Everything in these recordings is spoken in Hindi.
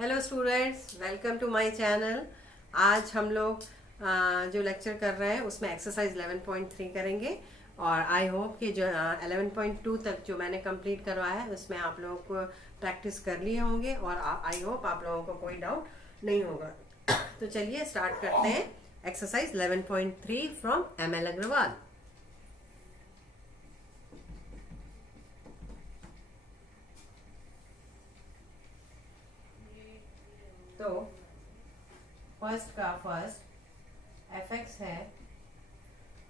Hello students, welcome to my channel. आज हम लोग जो लेक्चर कर रहे हैं उसमें एक्सरसाइज 11.3 करेंगे और आई होप कि जो 11.2 तक जो मैंने कंप्लीट करवाया है उसमें आप लोगों को प्रैक्टिस कर लिए होंगे और आई होप आप लोगों को कोई डाउट नहीं होगा। तो चलिए स्टार्ट करते हैं एक्सरसाइज 11.3 फ्रॉम एम.एल. अग्रवाल। तो फर्स्ट का फर्स्ट एफ एक्स है,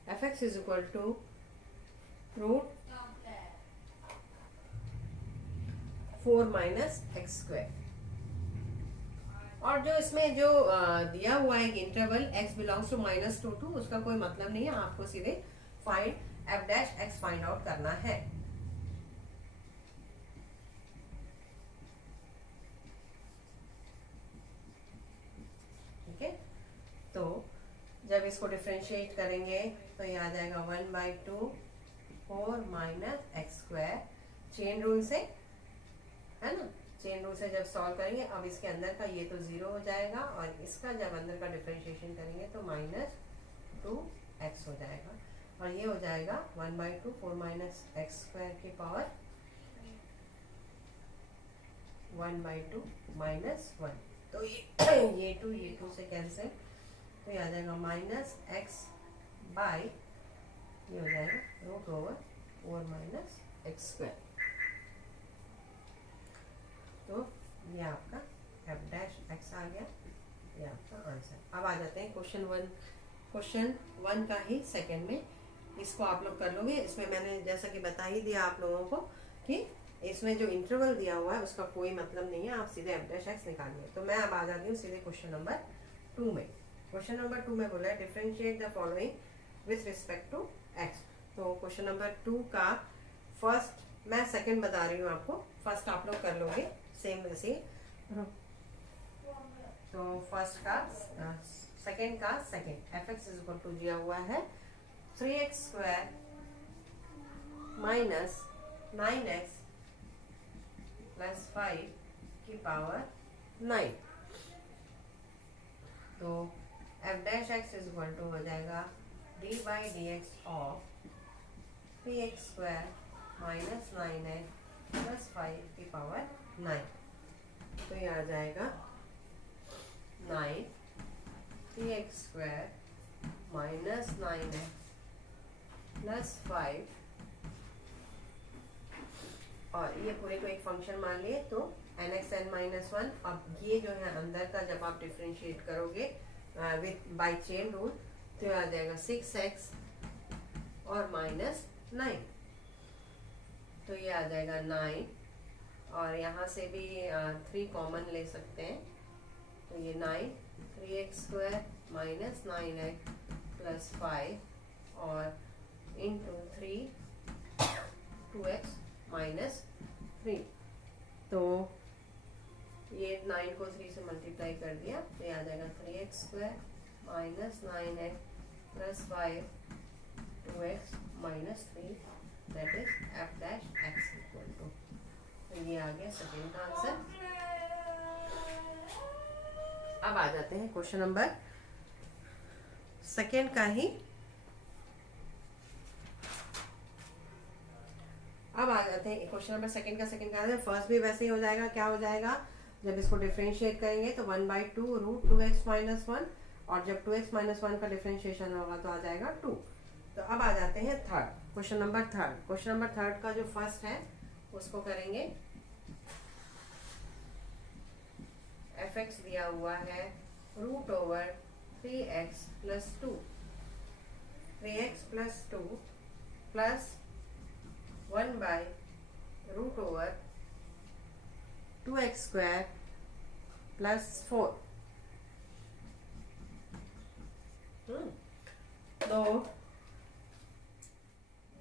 f x is equal to root 4 minus x square. और जो इसमें जो दिया हुआ है interval x belongs to -2 to उसका कोई मतलब नहीं है, आपको सीधे find f dash x find out करना है। ठीक है, तो जब इसको डिफ्रेंशिएट करेंगे तो ये आ जाएगा 1/2 4 minus x square. Chain rule से है ना, चेन रूल से जब सॉल्व करेंगे, अब इसके अंदर का ये तो 0 हो जाएगा और इसका जब अंदर का डिफ्रेंशिएशन करेंगे तो -2x हो जाएगा और ये हो जाएगा 1/2 4 माइनस एक्स स्क्वायर की पावर 1/2 -1। तो ये 2 से कैंसिल, तो ये आ जाएगा -x बाई ये हो जाएगा √4 माइनस एक्स स्क्वायर। तो ये आपका एफ डैश एक्स आ गया, ये आपका आंसर। अब आ जाते हैं क्वेश्चन वन का ही सेकंड में। इसको आप लोग कर लोगे। इसमें मैंने जैसा कि बता ही दिया आप लोगों को कि इसमें जो इंटरवल दिया हुआ है उसका कोई मतलब नहीं है, आप सीधे एफ डैश एक्स निकालिए। तो मैं अब आ जाती हूँ सीधे क्वेश्चन नंबर 2 में। क्वेश्चन नंबर 2 में बोला है differentiate the following with respect to x. तो क्वेश्चन नंबर 2 का फर्स्ट, मैं सेकंड बता रही हूँ आपको, फर्स्ट आप लोग कर लोगे सेम वैसे। तो फर्स्ट का सेकंड का second f x is equal to दिया हुआ है 3x square minus 9x plus 5 की पावर 9। तो f dash x is equal to हो जाएगा d/dx of 3x square minus 9x plus 5 की पावर 9। तो ये आ जाएगा 9 3x square minus 9x plus 5 और ये पूरे को एक फंक्शन मान लिए तो nx n-1। अब ये जो है अंदर का जब आप डिफ्रेंशिएट करोगे विथ बाय चेन रूल तो ये आ जाएगा 6x और -9। तो ये आ जाएगा 9 और यहाँ से भी 3 कॉमन ले सकते हैं। तो ये 9 3x square minus 9x plus 5 और इंटू 3 2x माइनस 3। तो ये 9 को 3 से मल्टीप्लाई कर दिया तो ये आ जाएगा 3x square minus 9x plus 5 2x minus 3 that is f dash x equal to. तो ये आ गया सेकेंड का आंसर। अब आ जाते हैं क्वेश्चन नंबर सेकेंड का ही। अब आ जाते हैं क्वेश्चन नंबर सेकेंड का आंसर। फर्स्ट भी वैसे ही हो जाएगा। क्या हो जाएगा, जब इसको डिफरेंशिएट करेंगे तो 1/2 √2x माइनस 1 और जब 2x माइनस 1 का डिफरेंशिएशन होगा तो आ जाएगा 2। तो अब आ जाते हैं third, question number third. Question number third का जो फर्स्ट है उसको करेंगे। एफ एक्स दिया हुआ है √3x plus 2 3x plus 2 plus 1/√2x square plus 4।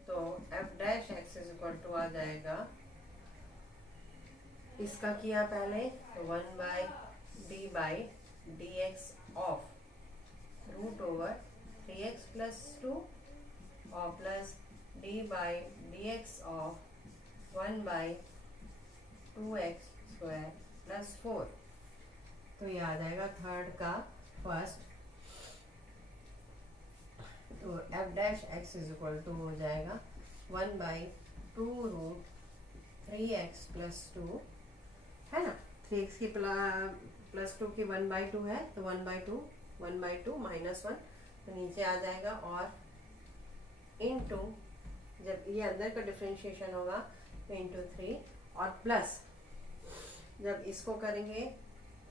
तो f dash x is equal to आ जाएगा, इसका किया पहले तो 1/d/dx ऑफ √3x प्लस 2 और plus d/dx of 1/2x square plus 4। तो ये आ जाएगा थर्ड का फर्स्ट, तो f dash x is equal to हो जाएगा 1/2√3x+2, है ना। 3x की +2 की 1/2 है, तो 1/2 -1 तो नीचे आ जाएगा, और इनटू जब ये अंदर का डिफरेंशिएशन होगा तो इनटू 3, और प्लस जब इसको करेंगे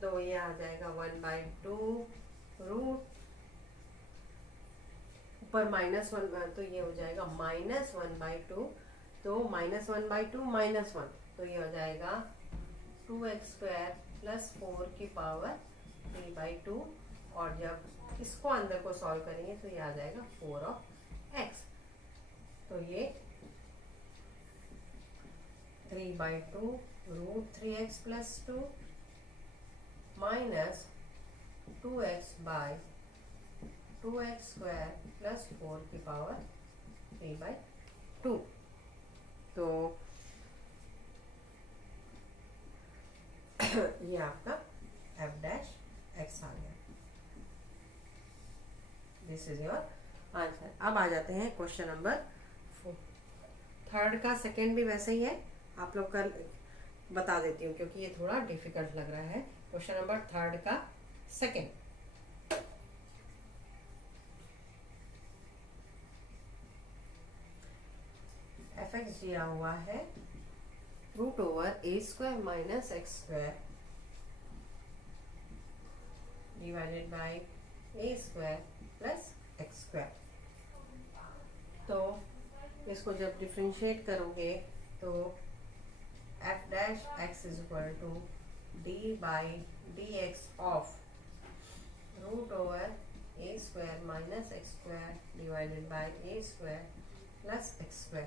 तो ये आ जाएगा 1/2 रूट ऊपर -1, तो ये हो जाएगा -1/2, तो -1/2 -1, तो ये हो जाएगा 2x² + 4 की पावर 3/2, और जब इसको अंदर को सॉल्व करेंगे तो ये आ जाएगा 4x, तो ये 3/2√3x+2 माइनस 2x/2x² + 4 की पावर 3/2, तो ये आपका f डैश x आ गया। This is your answer. अब आ जाते हैं क्वेश्चन नंबर 4। थर्ड का सेकंड भी वैसे ही है, आप लोग का बता देती हूँ क्योंकि ये थोड़ा डिफिकल्ट लग रहा है। क्वेश्चन नंबर थर्ड का सेकंड, f(x) दिया हुआ है √(a² - x² divided by a² + x²। तो इसको जब डिफरेंशिएट करोगे तो f dash x is equal to d/dx of √(a² - x² divided by a² + x²।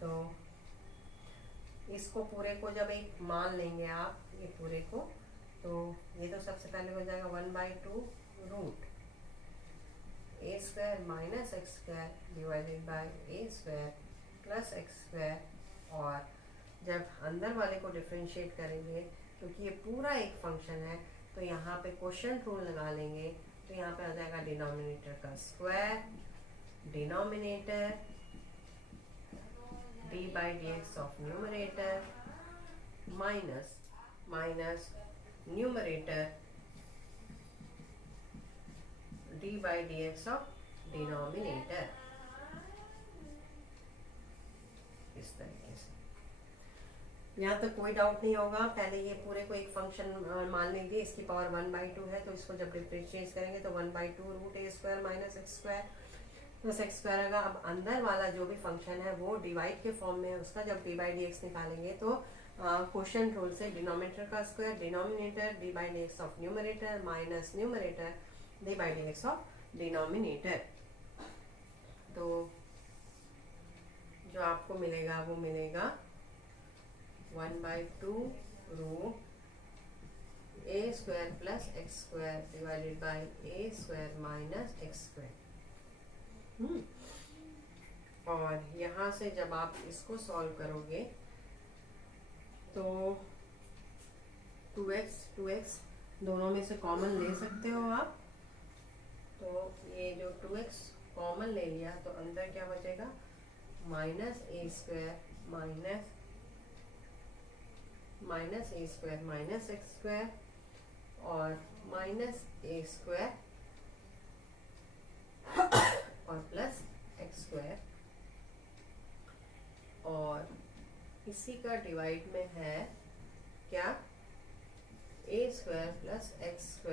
तो इसको पूरे को जब एक मान लेंगे आप, ये पूरे को, तो ये तो सबसे पहले हो जाएगा 1/2 root a² - x² divided by a² + x², और जब अंदर वाले को डिफरेंशिएट करेंगे क्योंकि ये पूरा एक फंक्शन है तो यहाँ पे क्वोशिएंट रूल लगा लेंगे, तो यहाँ पे आ जाएगा डिनोमिनेटर का square, denominator d/dx of numerator minus numerator d/dx of denominator, इस तरीके से। यहाँ तक कोई डाउट नहीं होगा। पहले ये पूरे को एक फंक्शन मान लेंगे, इसकी पावर 1/2 है, तो इसको जब डिफरेंशिएट करेंगे तो 1/2 √(a² - x² + x² आएगा। अब अंदर वाला जो भी फंक्शन है वो डिवाइड के फॉर्म में है, उसका जब d/dx निकालेंगे तो क्वोशिएंट रूल से डिनोमिनेटर का square, denominator d/dx of numerator minus numerator d/dx of denominator, तो जो आपको मिलेगा वो मिलेगा 1/2 √(a² + x² divided by a² - x²। और यहाँ से जब आप इसको सॉल्व करोगे तो 2x दोनों में से कॉमन ले सकते हो आप, तो ये जो 2x कॉमन ले लिया तो अंदर क्या बचेगा -a² - x² और -a² और प्लस x², और इसी का डिवाइड में है क्या a² + x²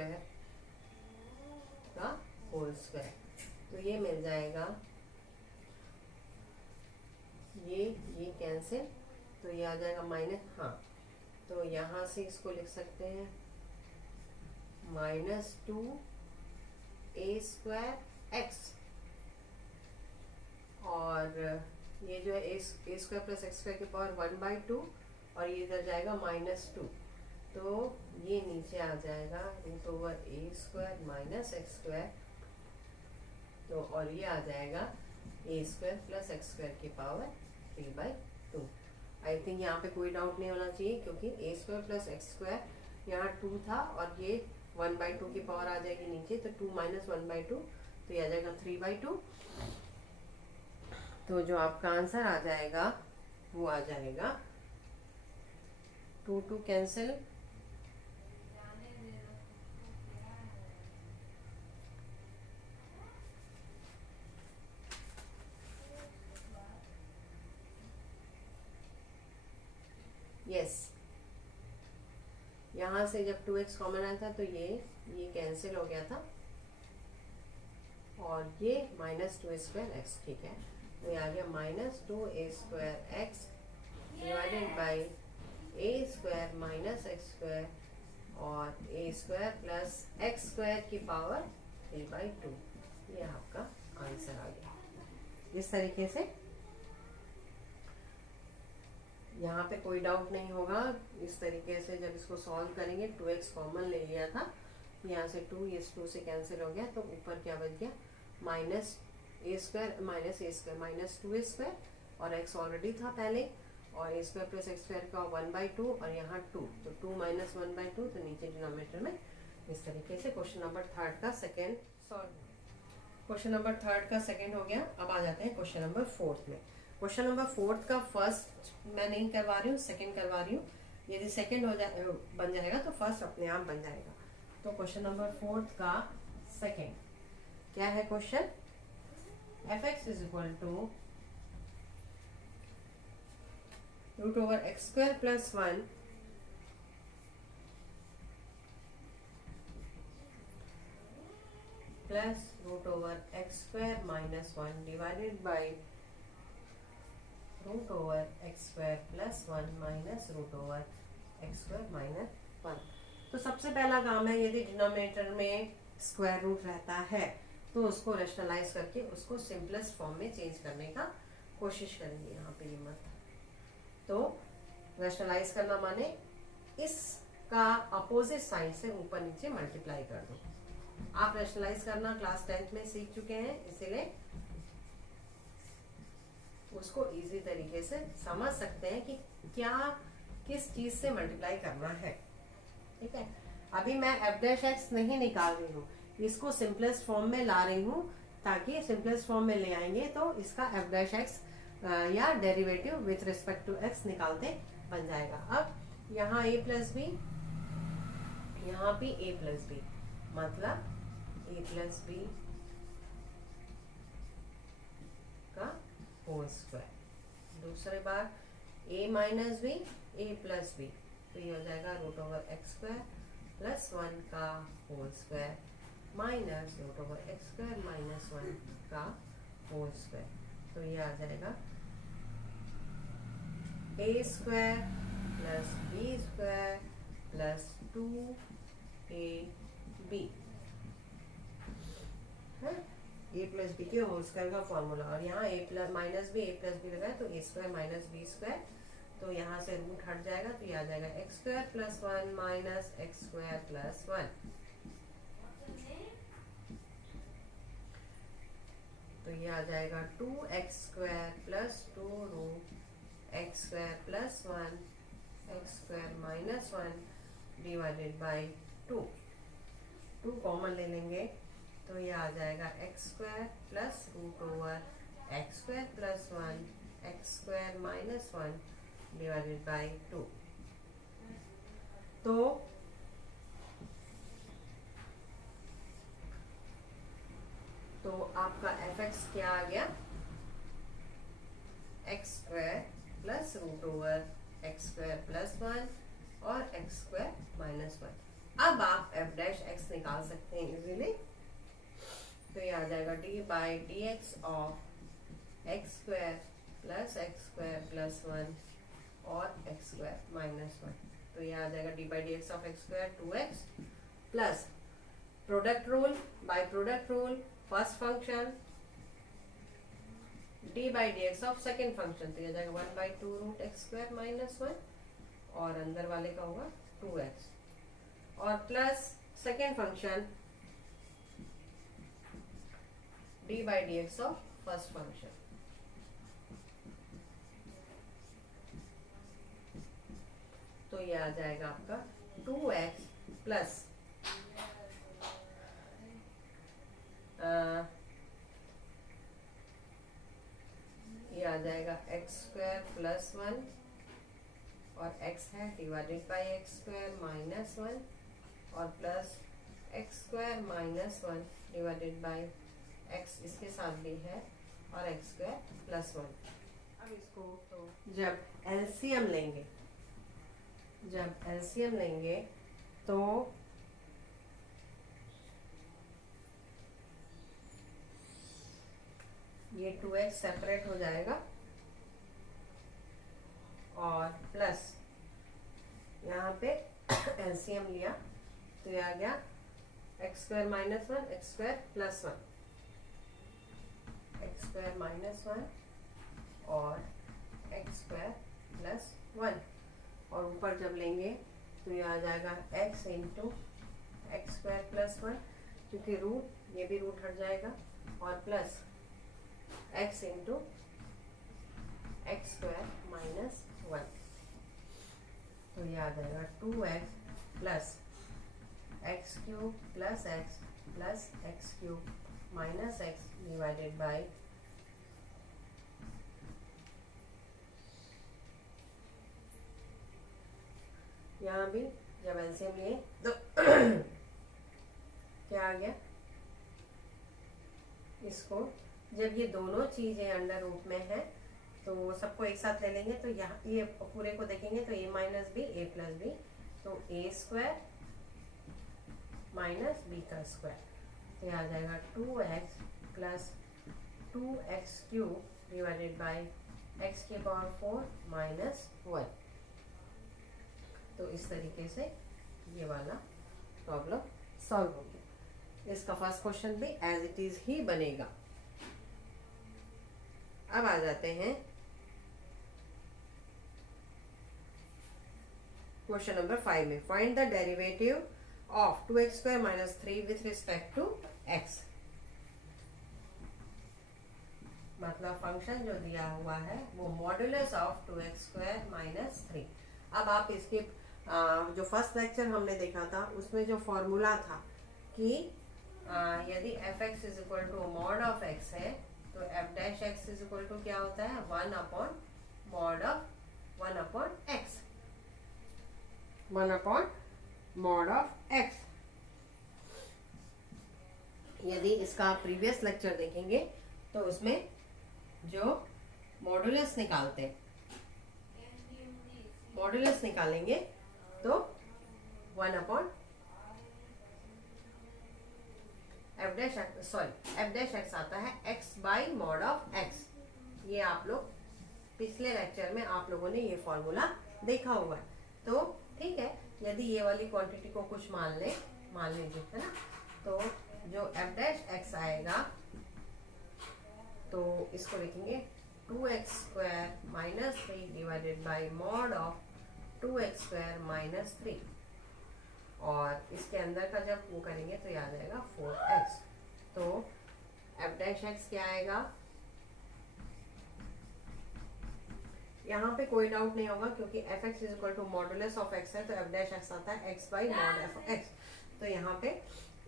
का होल स्क्वायर, तो ये मिल जाएगा, ये कैंसिल, तो ये आ जाएगा माइनस, हाँ, तो यहाँ से इसको लिख सकते हैं -2a² और ये जो है a² + x² की पावर 1/2 और ये इधर जाएगा -2, तो ये नीचे आ जाएगा √(a² - x², तो और ये आ जाएगा a² + x² की पावर 3/2। आई थिंक यहाँ पे कोई डाउट नहीं होना चाहिए क्योंकि a² + x² यहाँ 2 था और ये 1/2 की पावर आ जाएगी नीचे, तो 2 माइनस 1/2 तो ये आ जाएगा 3/2। तो जो आपका आंसर आ जाएगा वो आ जाएगा 2 2 कैंसिल, यस यहाँ से जब 2x कॉमन आया था तो ये कैंसिल हो गया था और ये -2a²x, ठीक है। तो ये आ गया -2a²x divided by a² minus x² और a² प्लस x² की पावर 3/2। ये आपका आंसर आ गया। इस तरीके से यहाँ पे कोई डाउट नहीं होगा। इस तरीके से जब इसको सॉल्व करेंगे, 2x कॉमन ले लिया था, यहाँ से 2 इस 2 से कैंसिल हो गया, तो ऊपर क्या बच गया -a² minus a² minus 2a² और x ऑलरेडी था पहले, और a² प्लस x² का 1/2 और यहाँ 2, तो 2 माइनस 1/2 तो नीचे डिनोमिनेटर में। इस तरीके से क्वेश्चन नंबर 3 का सेकेंड सॉल्व। क्वेश्चन नंबर 3 का सेकेंड हो गया। अब आ जाते हैं क्वेश्चन नंबर 4 में। क्वेश्चन नंबर 4 का फर्स्ट मैं नहीं करवा रही हूँ, सेकेंड करवा रही हूँ। यदि सेकेंड बन जाएगा तो फर्स्ट अपने आप बन जाएगा। तो क्वेश्चन नंबर 4 का सेकेंड क्या है question? f(x) is equal to √x² plus 1 plus √x² minus 1 divided by √x² plus 1 minus √x² minus 1। तो सबसे पहला काम है, यदि डिनोमिनेटर में स्क्वायर रूट रहता है तो उसको रेशनलाइज करके उसको सिंपलेस्ट फॉर्म में चेंज करने का कोशिश करेंगे। यहाँ पे ये मत, तो रेशनलाइज करना माने इसका अपोजिट साइड से ऊपर नीचे मल्टीप्लाई कर दो। आप रेशनलाइज करना क्लास 10th में सीख चुके हैं, इसीलिए उसको इजी तरीके से समझ सकते हैं कि क्या किस चीज से मल्टीप्लाई करना है। ठीक है, अभी मैं f' नहीं निकाल रही हूँ, इसको सिंपलेस्ट फॉर्म में ला रही हूँ, ताकि सिंपलेस्ट फॉर्म में ले आएंगे तो इसका f' या derivative with respect to x निकालते बन जाएगा। अब यहाँ a प्लस बी, यहाँ भी a प्लस बी, मतलब a प्लस बी का होल स्क्वायर। दूसरे बार a minus b, a plus b, तो ये हो जाएगा √x² प्लस 1 का whole square minus √x² minus 1 का होल स्क्वायर। तो ये आ जाएगा a² plus b² plus 2ab है, a प्लस बी के होल स्क्वायर का फॉर्मूला। और यहाँ a plus minus b, a plus b लगाए तो a² माइनस b², तो यहाँ से रूट हट जाएगा, तो ये आ जाएगा x² plus 1 minus x² plus 1। तो ये आ जाएगा 2x² plus 2√x² plus 1 x² minus 1 divided by 2। 2 common ले लेंगे तो ये आ जाएगा x² plus √x² plus 1 x² minus 1 divided by 2। तो आपका f(x) क्या आ गया? x² प्लस √x² प्लस 1 और x² माइनस 1। अब आप f' निकाल सकते हैं इजीली। तो ये आ जाएगा d/dx of x² plus x² plus 1 और x² माइनस 1। तो ये आ जाएगा d/dx of x² 2x plus product rule, by product rule first function d/dx of second function, तो ये जाएगा 1/2 √x² माइनस 1 और अंदर वाले का होगा 2x और plus second function d/dx of first function. तो ये आ जाएगा आपका 2x प्लस ये आ जाएगा x² प्लस 1 और x है डिवाइडेड बाई x² माइनस 1 और plus x² minus 1 divided by x इसके साथ भी है और x² प्लस 1। अब इसको तो जब एलसीएम लेंगे तो ये 2x सेपरेट हो जाएगा और प्लस यहाँ पे एलसीएम लिया तो ये आ गया x² minus 1 x² plus 1 x² minus 1 और x² प्लस 1 और ऊपर जब लेंगे तो ये आ जाएगा x इंटू x² प्लस 1 क्योंकि रूट ये भी रूट हट जाएगा और plus x into x² minus 1 तो ये आ जाएगा 2x plus x³ plus x plus x³ minus x divided by यहाँ भी जब एलसीएम लिए तो क्या आ गया, इसको जब ये दोनों चीजें अंडर रूट में है तो सबको एक साथ ले लेंगे तो यहाँ ये पूरे को देखेंगे तो a minus b a plus b तो a² माइनस b का स्क्वायर तो आ जाएगा 2x plus 2x³ divided by x के पावर 4 माइनस 1। तो इस तरीके से ये वाला प्रॉब्लम सॉल्व हो गया। इसका फर्स्ट क्वेश्चन भी एज इट इज ही बनेगा। अब आ जाते हैं क्वेश्चन नंबर 5 में। Find the derivative of 2x² minus 3 with respect to x। मतलब फंक्शन जो दिया हुआ है वो मॉडुलस ऑफ 2x² माइनस 3। अब आप इसके जो फर्स्ट लेक्चर हमने देखा था उसमें जो फॉर्मूला था कि यदि f(x) is equal to mod of x है तो f'(x) इज इक्वल टू क्या होता है 1 upon mod of 1 upon x 1 upon mod of x। यदि इसका प्रीवियस लेक्चर देखेंगे तो उसमें जो मॉडुलस निकालेंगे तो 1 अपॉन f'(x) आता है x by mod of x। ये आप लोग पिछले लेक्चर में आप लोगों ने ये फॉर्मूला देखा हुआ है। तो ठीक है, यदि ये वाली क्वांटिटी को कुछ मान लीजिए है ना, तो जो f'(x) आएगा तो इसको लिखेंगे 2x² minus 3 divided by mod of 2x² minus 3 और इसके अंदर का जब वो करेंगे तो ये आ जाएगा 4x। तो f'(x) क्या आएगा, यहाँ पे कोई डाउट नहीं होगा क्योंकि f(x) is equal to modulus of x है तो f'(x) आता है x by mod of x। तो यहाँ पे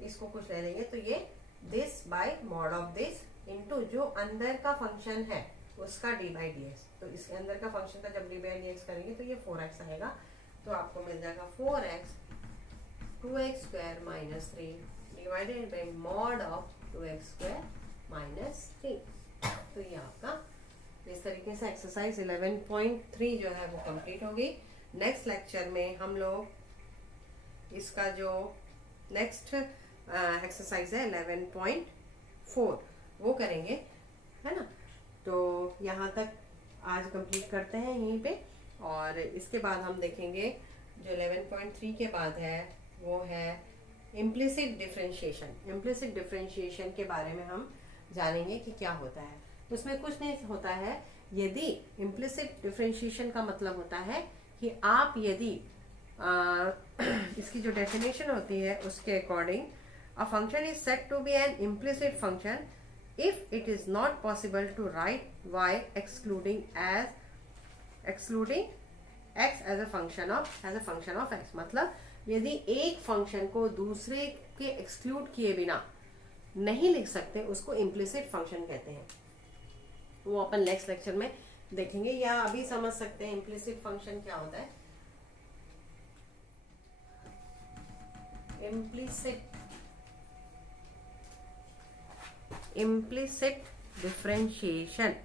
इसको कुछ ले लेंगे तो ये this by mod of this into जो अंदर का फंक्शन है उसका d बाई dx। तो इसके अंदर का फंक्शन का जब d बाई dx करेंगे तो ये 4x आएगा। तो आपको मिल जाएगा 4x 2x² minus 3 divided by mod of 2x² minus 3। तो ये आपका इस तरीके से एक्सरसाइज 11.3 जो है वो कंप्लीट होगी। नेक्स्ट लेक्चर में हम लोग इसका जो नेक्स्ट एक्सरसाइज है 11.4 वो करेंगे, है ना। तो यहाँ तक आज कंप्लीट करते हैं यहीं पे और इसके बाद हम देखेंगे जो 11.3 के बाद है वो है इम्प्लिसिट डिफरेंशिएशन। इम्प्लिसिट डिफरेंशिएशन के बारे में हम जानेंगे कि क्या होता है। उसमें कुछ नहीं होता है, यदि इम्प्लिसिट डिफरेंशिएशन का मतलब होता है कि आप यदि इसकी जो डेफिनेशन होती है उसके according a function is said to be an implicit function if it is not possible to write y excluding x as a function of x। मतलब यदि एक फंक्शन को दूसरे के एक्सक्लूड किए बिना नहीं लिख सकते उसको इम्प्लिसिट फंक्शन कहते हैं। वो अपन नेक्स्ट लेक्चर में देखेंगे, या अभी समझ सकते हैं इम्प्लिसिट फंक्शन क्या होता है। implicit differentiation,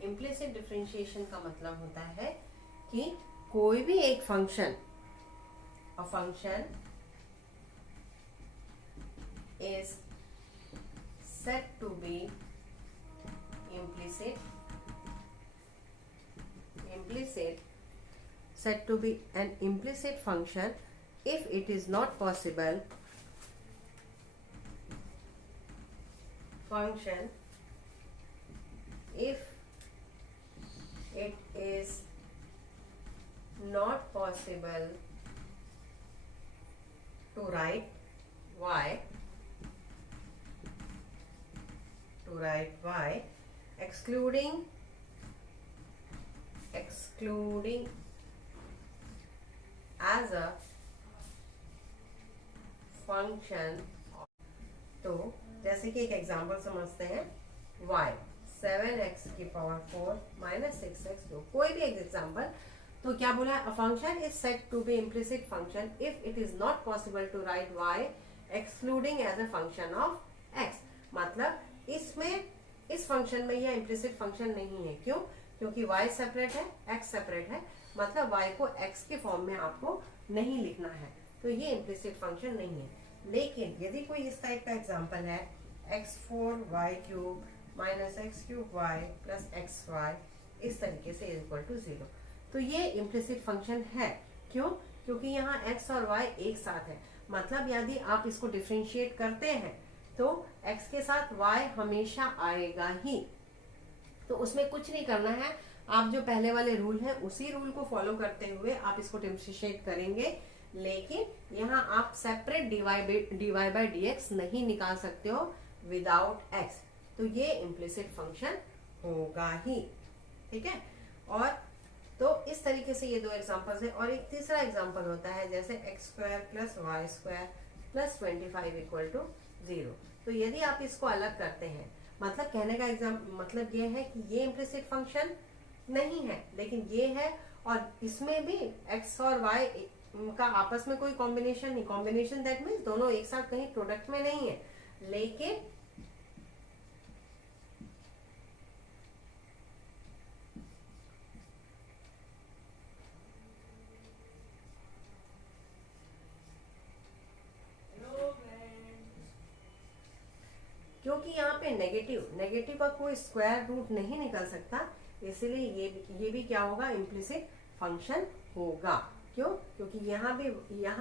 implicit differentiation का मतलब होता है कि कोई भी एक function, a function is said to be implicit, said to be an implicit function if it is not possible if it is not possible to write y excluding as a function। तो जैसे कि एक एग्जांपल समझते हैं, y 7x की पावर 4 माइनस 6x, कोई भी एक एग्जांपल। तो क्या बोला, a function is said to be implicit function if it is not possible to write y excluding as a function of x। मतलब इसमें इस फंक्शन में यह इम्प्लिसिट फंक्शन नहीं है। क्यों? क्योंकि y सेपरेट है, x सेपरेट है, मतलब y को x के फॉर्म में आपको नहीं लिखना है, तो ये इम्प्लिसिट फंक्शन नहीं है। लेकिन यदि कोई इस टाइप का एग्जांपल है, x4y³ minus x3y plus xy इस तरीके से इक्वल टू 0, तो ये इम्प्लिसिट फंक्शन है। क्यों? क्योंकि यहाँ x और y एक साथ है। मतलब यदि आप इसको डिफरेंशिएट करते हैं तो x के साथ y हमेशा आएगा ही, तो उसमें कुछ नहीं करना है। आप जो पहले वाले रूल है उसी रूल को फॉलो करते हुए आप इसको डिफरेंशिएट करेंगे, लेकिन यहाँ आप सेपरेट dy बाई dx नहीं निकाल सकते हो विदाउट x, तो ये इम्प्लिसिट फंक्शन होगा ही। ठीक है, और तो इस तरीके से ये दो एग्जांपल्स है। और एक तीसरा एग्जांपल होता है जैसे x² plus y² plus 25 equal to 0। तो यदि आप इसको अलग करते हैं, मतलब कहने का मतलब ये है कि ये इम्प्लिसिट फंक्शन नहीं है, लेकिन ये है, और इसमें भी x और y का आपस में कोई कॉम्बिनेशन नहीं। कॉम्बिनेशन दैट मीन्स दोनों एक साथ कहीं प्रोडक्ट में नहीं है, लेकिन क्योंकि यहाँ पे नेगेटिव का कोई स्क्वायर रूट नहीं निकल सकता, इसलिए ये भी क्या होगा, इम्प्लिसिट फंक्शन होगा। क्यों? क्योंकि यहाँ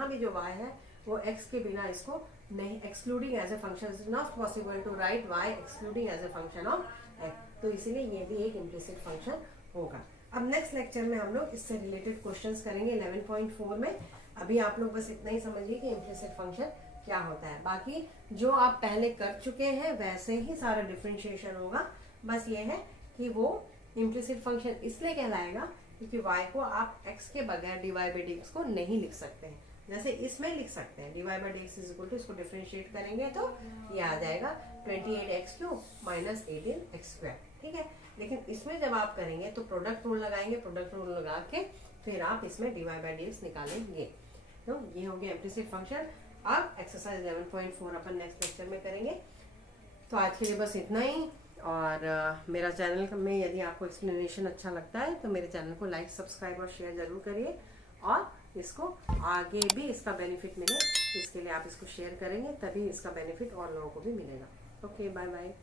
भी जो y है वो x के बिना इसको नहीं, excluding as a function is not possible to write y excluding as a function of x, तो इसीलिए ये भी एक इम्प्लिसिट फंक्शन होगा। अब नेक्स्ट लेक्चर में हम लोग इससे रिलेटेड क्वेश्चंस करेंगे 11.4 में। अभी आप लोग बस इतना ही समझिए कि इम्प्लिसिट फंक्शन क्या होता है। बाकी जो आप पहले कर चुके हैं वैसे ही सारा डिफरेंशिएशन होगा। बस ये है कि वो इम्प्लिसिट फंक्शन इसलिए कहलाएगा क्योंकि y को आप x के बगैर dy बाई dx को नहीं लिख सकते हैं। जैसे इसमें लिख सकते हैं dy by dx is equal to, इसको डिफरेंशिएट करेंगे तो ये आ जाएगा 28x³ माइनस 18x²। ठीक है, लेकिन इसमें जब आप करेंगे तो प्रोडक्ट रूल लगाएंगे, प्रोडक्ट रूल लगा के फिर आप इसमें dy बाई dx निकालेंगे। तो ये हो गया इम्प्लिसिट फंक्शन। अब एक्सरसाइज 11.4 अपन नेक्स्ट लेक्चर में करेंगे। तो आज के लिए बस इतना ही। और मेरा चैनल में यदि आपको एक्सप्लेनेशन अच्छा लगता है तो मेरे चैनल को लाइक, सब्सक्राइब और शेयर जरूर करिए, और इसको आगे भी इसका बेनिफिट मिले, इसके लिए आप इसको शेयर करेंगे, तभी इसका बेनिफिट और लोगों को भी मिलेगा। Okay, bye bye.